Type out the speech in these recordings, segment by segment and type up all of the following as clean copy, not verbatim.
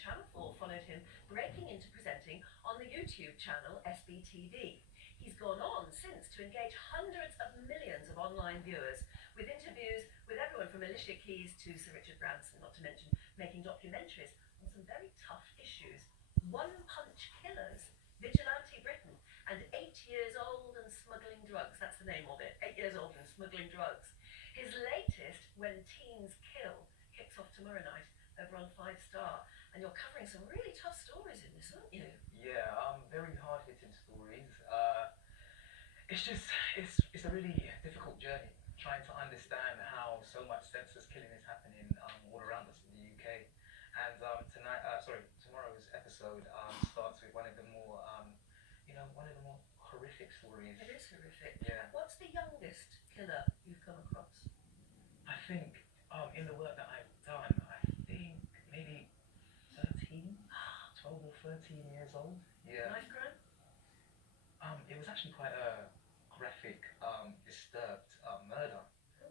Channel 4 followed him breaking into presenting on the YouTube channel SBTV. He's gone on since to engage hundreds of millions of online viewers with interviews with everyone from Alicia Keys to Sir Richard Branson, not to mention making documentaries on some very tough issues. One-punch killers, vigilante Britain, and 8 years old and smuggling drugs. That's the name of it. 8 years old and smuggling drugs. His latest, When Teens Kill, kicks off tomorrow night over on 5 Star. And you're covering some really tough stories in this, aren't you? Yeah, very hard-hitting stories. It's a really difficult journey trying to understand how so much senseless killing is happening all around us in the UK. And tomorrow's episode starts with one of the more, horrific stories. It is horrific. Yeah. What's the youngest killer you've come across? I think in the work that I've done, I think maybe 13, 12 or 13 years old. Yeah. Knife crime? It was actually quite a graphic, disturbed murder,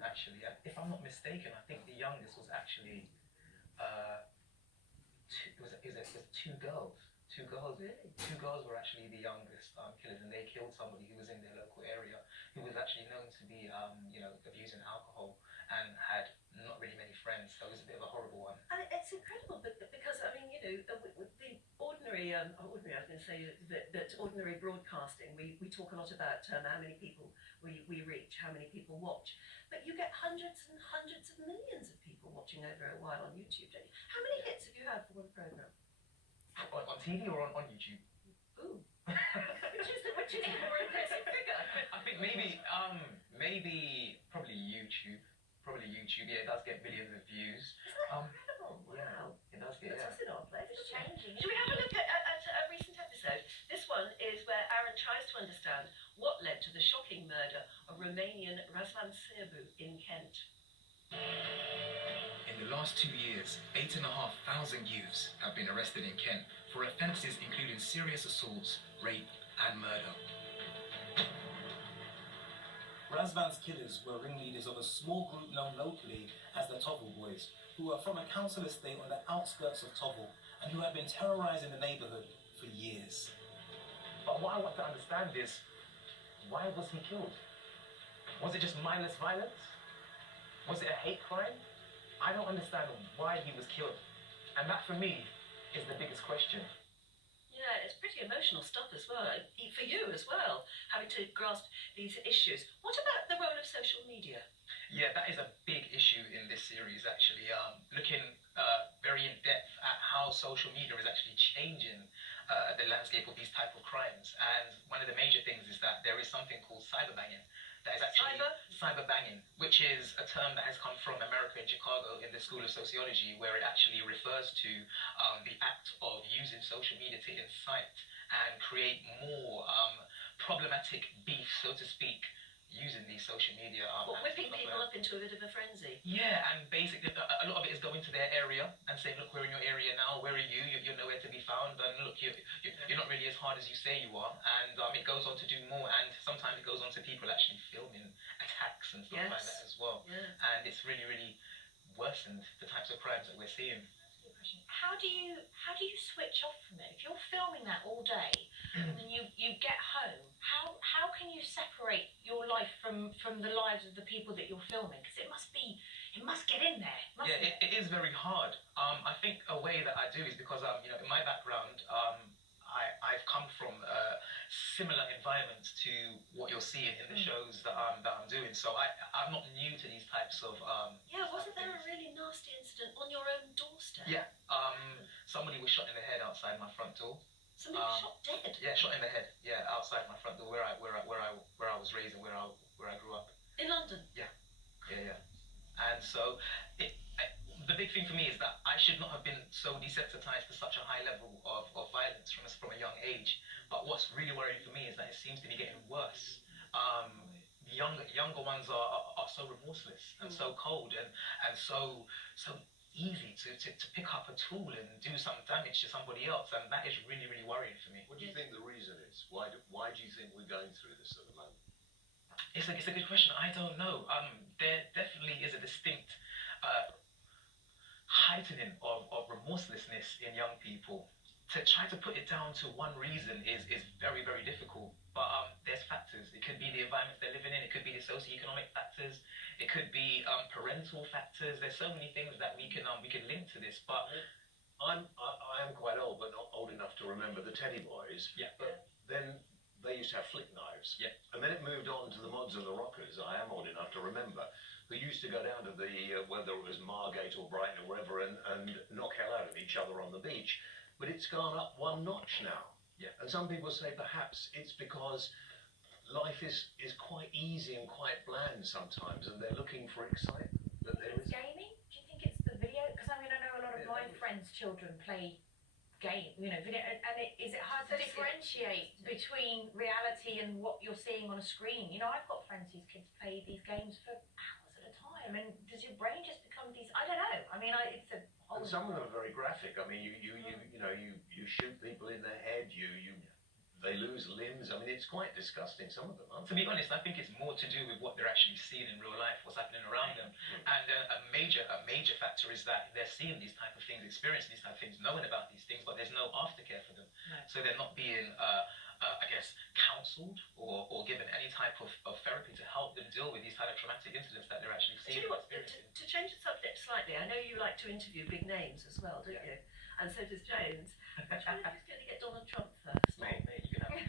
actually. If I'm not mistaken, I think the youngest was actually two girls. Two girls. Really? Two girls were actually the youngest killers, and they killed somebody who was in their local area, who was actually known to be, abusing alcohol and had not really many friends. So it was a bit of a horrible one. And it's incredible because, I mean, with the ordinary, I was going to say that ordinary broadcasting, we talk a lot about how many people we reach, how many people watch. But you get hundreds and hundreds of millions of people watching over a while on YouTube, don't you? How many hits have you had for one programme? On TV or on YouTube? Ooh. which is the more impressive figure? I think maybe probably YouTube. Yeah, it does get millions of views. Isn't that incredible? Wow. Yeah, it does get, That's in our place. It's changing. Should we have a look at a recent episode? This one is where Aaron tries to understand what led to the shocking murder of Romanian Razvan Sârbu in Kent. In the last 2 years, 8,500 youths have been arrested in Kent for offences including serious assaults, rape and murder. Razvan's killers were ringleaders of a small group known locally as the Tovel Boys, who were from a council estate on the outskirts of Tovel and who had been terrorising the neighbourhood for years. But what I want to understand is, why was he killed? Was it just mindless violence? Was it a hate crime? I don't understand why he was killed. And that, for me, is the biggest question. Yeah, it's pretty emotional stuff as well, for you as well, having to grasp these issues. What about the role of social media? Yeah, that is a big issue in this series, actually. Looking very in depth at how social media is actually changing the landscape of these type of crimes. And one of the major things is that there is something called cyberbanging. That is actually cyberbanging, which is a term that has come from America in Chicago in the School of Sociology, where it actually refers to the act of using social media to incite and create more problematic beef, so to speak, using these social media. Whipping people up into a bit of a frenzy. Yeah, and basically a lot of it is going to their area and saying, look, we're in your area now, where are you? You're nowhere to be found, and look, you're not really as hard as you say you are. And it goes on to do more, and sometimes it goes on to people actually filming attacks and stuff like that as well. Yeah. And it's really, really worsened the types of crimes that we're seeing. How do you switch off from it? If you're filming that all day and then you get home, how can you separate your life from the lives of the people that you're filming? Because it must get in there. It is very hard. I think a way that I do is because in my background, I've come from similar environments to what you're seeing in the shows that I'm doing. So I'm not new to these types of Wasn't there a really nasty incident on your own doorstep? Yeah. Somebody was shot in the head outside my front door. Somebody shot dead? Yeah, shot in the head. Yeah, outside my front door, where I was raised and where I grew up. In London? Yeah. And so the big thing for me is that I should not have been so desensitized to such a high level of violence from a young age. But what's really worrying for me is that it seems to be getting worse. The younger ones are so remorseless and so cold and so easy to pick up a tool and do some damage to somebody else, and that is really, really worrying for me. What do you think the reason is? Why do you think we're going through this at the moment? It's a good question. I don't know. There definitely is a distinct heightening of remorse remorselessness in young people. To try to put it down to one reason is very, very difficult. But there's factors. It could be the environment they're living in. It could be the socioeconomic factors. It could be parental factors. There's so many things that we can link to this. But I am quite old, but not old enough to remember the Teddy Boys. Yeah. But then they used to have flick knives. Yeah. And then it moved on to the Mods and the Rockers. I am old enough to remember. Who used to go down to the whether it was Margate or Brighton or wherever and knock hell out of each other on the beach. But it's gone up one notch now. Yeah. And some people say perhaps it's because life is quite easy and quite bland sometimes, and they're looking for excitement. That there It's is. gaming? Do you think it's the video? Because I mean, I know a lot of my friends' children play video, and is it hard to differentiate between reality and what you're seeing on a screen? You know, I've got friends whose kids play these games for hours at a time, and does your brain just become these? I don't know. I mean, it's a whole. And some of them are very graphic. I mean, you shoot people in the head. They lose limbs. I mean, it's quite disgusting. Some of them, aren't to be honest, I think it's more to do with what they're actually seeing in real life, what's happening around them. And a major factor is that they're seeing these type of things, experiencing these type of things, knowing about these things, but there's no aftercare for them. No. So they're not being, I guess, counselled or given any type of therapy to help them deal with these type of traumatic incidents that they're actually Do seeing you know and what? experiencing. To change the subject slightly, I know you like to interview big names as well, don't you? And so does James. Which one of you's going to get Donald Trump first? Mate, you can have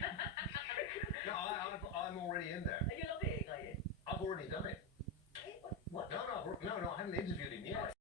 No, I'm already in there. Are you lobbying? Are you? I've already done it. What? No, I haven't interviewed him yet.